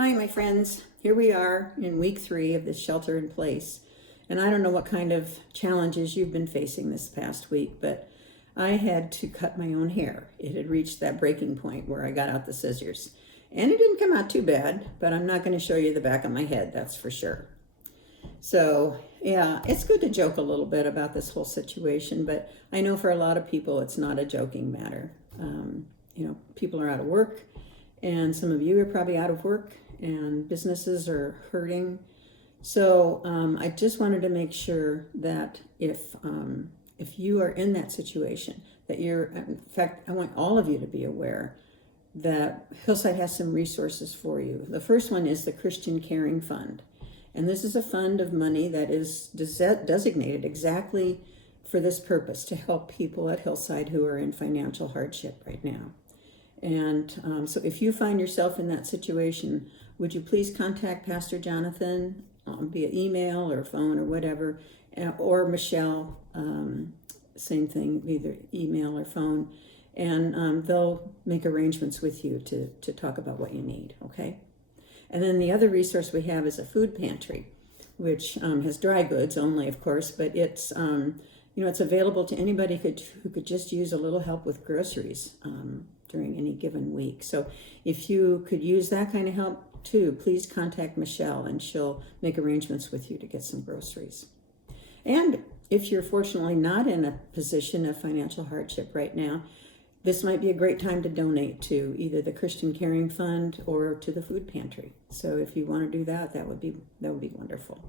Hi, my friends. Here we are in week 3 of this shelter in place. And I don't know what kind of challenges you've been facing this past week, but I had to cut my own hair. It had reached that breaking point where I got out the scissors. And it didn't come out too bad, but I'm not going to show you the back of my head, that's for sure. So, yeah, it's good to joke a little bit about this whole situation, but I know for a lot of people it's not a joking matter. People are out of work, and some of you are probably out of work, and businesses are hurting. So I just wanted to make sure that if you are in that situation, that in fact, I want all of you to be aware that Hillside has some resources for you. The first one is the Christian Caring Fund. And this is a fund of money that is designated exactly for this purpose, to help people at Hillside who are in financial hardship right now. And so if you find yourself in that situation, would you please contact Pastor Jonathan via email or phone or whatever, or Michelle, same thing, either email or phone, and they'll make arrangements with you to talk about what you need, okay? And then the other resource we have is a food pantry, which has dry goods only, of course, but it's it's available to anybody who could just use a little help with groceries during any given week. So if you could use that kind of help too, please contact Michelle and she'll make arrangements with you to get some groceries. And if you're fortunately not in a position of financial hardship right now, this might be a great time to donate to either the Christian Caring Fund or to the food pantry. So if you want to do that, that would be wonderful.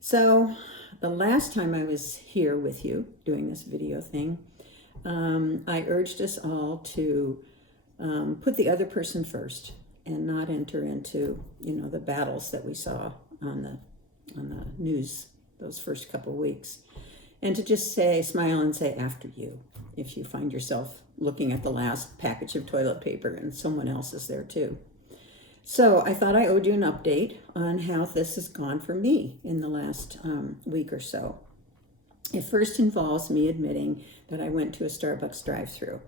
So the last time I was here with you doing this video thing, I urged us all to put the other person first and not enter into the battles that we saw on the news those first couple of weeks, and to just smile and say after you if you find yourself looking at the last package of toilet paper and someone else is there too. So I thought I owed you an update on how this has gone for me in the last week or so. It first involves me admitting that I went to a Starbucks drive-thru.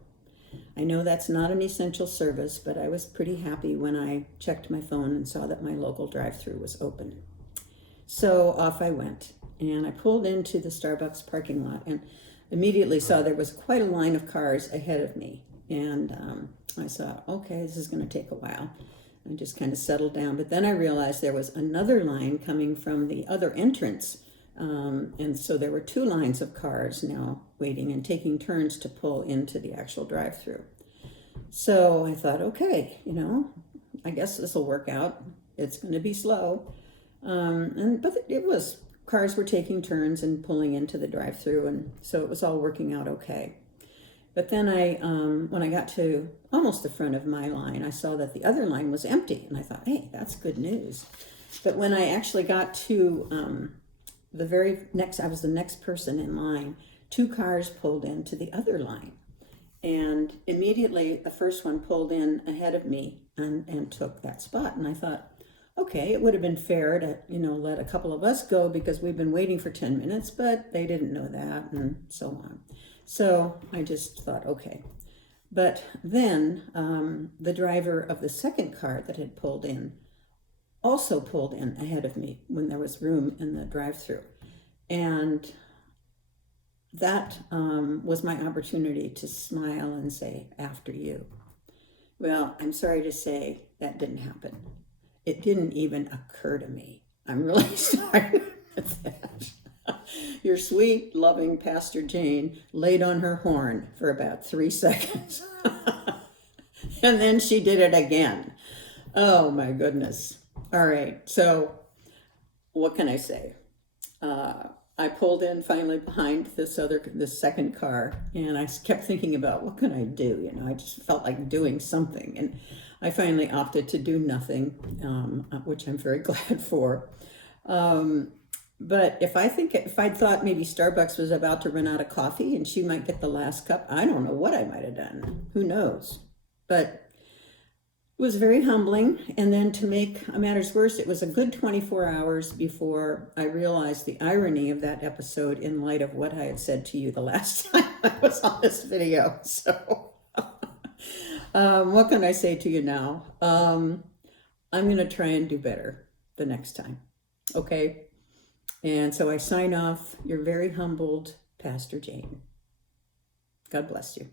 I know that's not an essential service, but I was pretty happy when I checked my phone and saw that my local drive-thru was open. So off I went, and I pulled into the Starbucks parking lot and immediately saw there was quite a line of cars ahead of me. And I thought, okay, this is going to take a while. I just kind of settled down. But then I realized there was another line coming from the other entrance. And so there were 2 lines of cars now waiting and taking turns to pull into the actual drive-thru. So I thought, okay, I guess this will work out. It's going to be slow. But it was. Cars were taking turns and pulling into the drive-thru, and so it was all working out okay. But then when I got to almost the front of my line, I saw that the other line was empty, and I thought, hey, that's good news. But when I actually got to I was the next person in line, 2 cars pulled into the other line. And immediately the first one pulled in ahead of me and took that spot. And I thought, okay, it would have been fair to, let a couple of us go because we've been waiting for 10 minutes, but they didn't know that and so on. So I just thought, okay. But then the driver of the second car that had pulled in also pulled in ahead of me when there was room in the drive-thru. And that was my opportunity to smile and say, after you. Well, I'm sorry to say that didn't happen. It didn't even occur to me. I'm really sorry with that. Your sweet, loving Pastor Jane laid on her horn for about 3 seconds. And then she did it again. Oh my goodness. All right, so what can I say? I pulled in finally behind this second car, and I kept thinking about what can I do? I just felt like doing something, and I finally opted to do nothing, which I'm very glad for. But if I'd thought maybe Starbucks was about to run out of coffee and she might get the last cup, I don't know what I might have done. Who knows? But it was very humbling. And then to make matters worse, it was a good 24 hours before I realized the irony of that episode in light of what I had said to you the last time I was on this video. So what can I say to you now? I'm going to try and do better the next time. Okay? And so I sign off. Your very humbled Pastor Jane. God bless you.